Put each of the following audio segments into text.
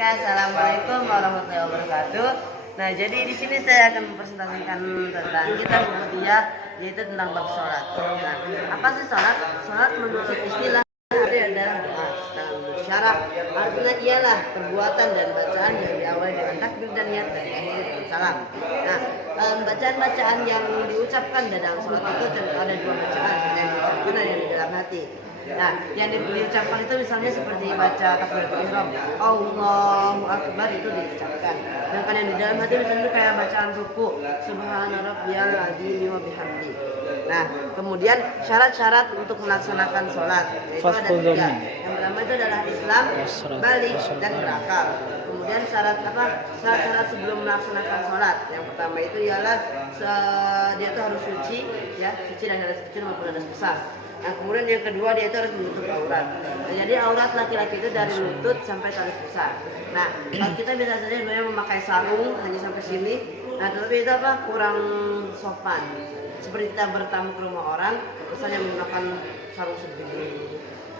Oke, assalamualaikum warahmatullahi wabarakatuh. Nah, jadi di sini saya akan mempresentasikan tentang kitab Ubudiyah, yaitu tentang bab sholat. Nah, apa sih sholat? Sholat menurut istilah adalah doa secara syarat. Artinya ialah perbuatan dan bacaan yang diawali dengan takbir dan niat dan diakhiri dengan salam. Nah, bacaan-bacaan yang diucapkan dalam sholat itu ada dua bacaan, yang diucapkan dan yang di dalam hati. Nah, yang diucapkan itu misalnya seperti baca takbiratul ihram, Allahu akbar, itu diucapkan. Sedangkan yang di dalam hati misalnya kayak bacaan ruku, subhana rabbiyal azim wa bihamdi. Nah, kemudian syarat-syarat untuk melaksanakan sholat yaitu ada tiga. Yang pertama itu adalah Islam, balik, dan berakal. Kemudian syarat-syarat sebelum melaksanakan sholat. Yang pertama itu ialah dia itu harus suci, ya, suci dari hadas kecil maupun hadas besar. Nah, kemudian yang kedua dia itu harus menutup aurat. Nah, jadi aurat laki-laki itu dari lutut sampai tali pusar. Nah, kalau kita biasa saja sebenarnya memakai sarung hanya sampai sini. Nah, tetapi itu kurang sopan. Seperti kita bertamu ke rumah orang, misalnya menggunakan sarung segini.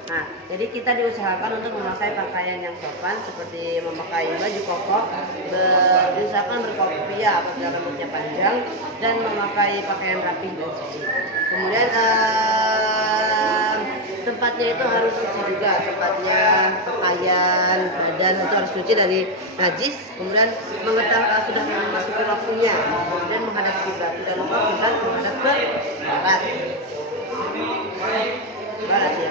Nah, jadi kita diusahakan untuk memakai pakaian yang sopan seperti memakai baju koko, diusahakan berkopiah apabila rambutnya panjang, dan memakai pakaian rapi dan suci. Kemudian tempatnya itu harus suci juga, tempatnya, pakaian, badan itu harus suci dari najis. Kemudian mengetahui sudah memasuki waktunya, kemudian menghadap kiblat, tidak lupa kiblat menghadap ke barat ya.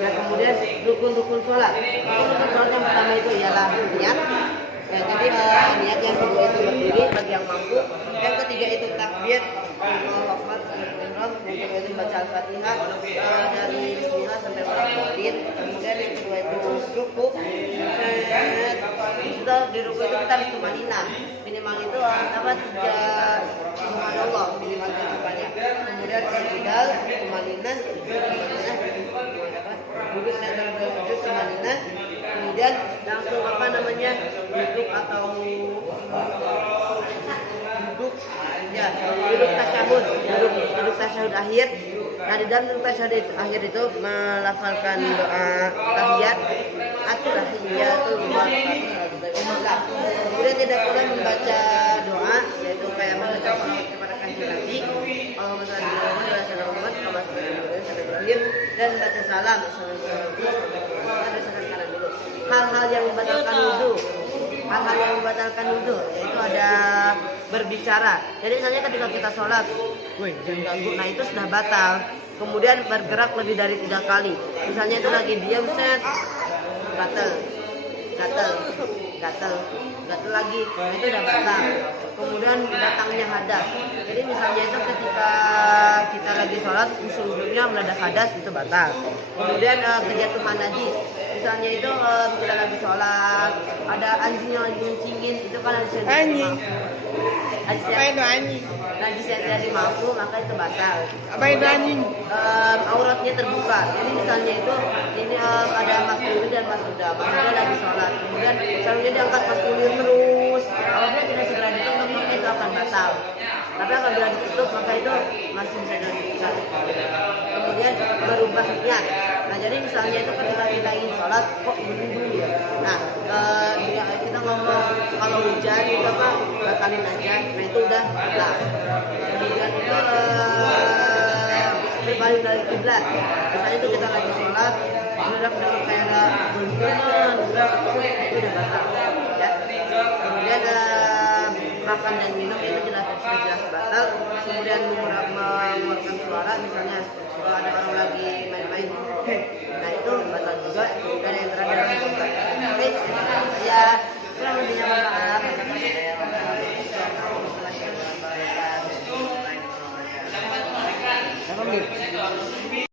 Nah, kemudian rukun-rukun sholat. Rukun sholat yang pertama itu ialah niat. Ya, jadi niat. Yang kedua itu berdiri bagi yang mampu. Yang ketiga itu takbir, Allahu akbar, yang kedua itu baca al-fatihah dari bismillah sampai berapa-bit. Kemudian yang kedua itu ruku. Itu di ruku itu kita harus tumanina. Minimal itu tiga subhanallah minimal ucapannya. Kemudian i'tidal, tumanina, duduk antara dua sujud tumanina. Kemudian langsung duduk atau duduk tasyahud, duduk tasyahud akhir. Nah, di dalam duduk tasyahud akhir itu melafalkan doa tahiyat atau tahiyatul mulk. Kemudian tidak boleh membaca doa, yaitu kayak membaca salawat kepada kanjeng Nabi, Allahumma shalli ala Muhammad wa ala Ibrahim, dan baca salam hal-hal yang membatalkan wudu. Hal-hal yang membatalkan wudu yaitu ada berbicara. Jadi misalnya ketika kita sholat, jangan ganggu, nah itu sudah batal. Kemudian bergerak lebih dari 3 kali. Misalnya itu lagi diam, set, gatel lagi, nah itu udah batal. Kemudian datangnya hadas. Jadi misalnya itu ketika kita lagi sholat, usul-usulnya meledak hadas, itu batal. Kemudian kejatuhan najis. Misalnya itu kita lagi sholat, ada anjing yang lagi mencingin, itu kan anjing. Apa itu anjing? Najis yang tidak dimaafkan, maka itu batal. Apa itu anjing? Auratnya terbuka. Jadi misalnya itu ini ada Mas Duli dan Mas Huda lagi sholat. Kemudian sarungnya diangkat Mas Duli terus. Auratnya tidak segera ditutup, maka itu akan batal. Tapi apabila ditutup, maka itu masih bisa dilanjutkan. Kemudian berubah niat. Nah, jadi misalnya itu ketika kita ingin sholat, kok berwudu ya? Nah, kita ngomong kalau hujan itu batalin aja. Nah, itu udah batal. Kemudian itu berbalik dari kiblat. Misalnya itu kita lagi sholat, udah kayak ada gunungan, itu udah batal. Ya. Kemudian makan dan minum itu sudah jelas batal. Kemudian mengeluarkan suara, misalnya kalau ada orang lagi main-main, nah itu batal juga. Dan yang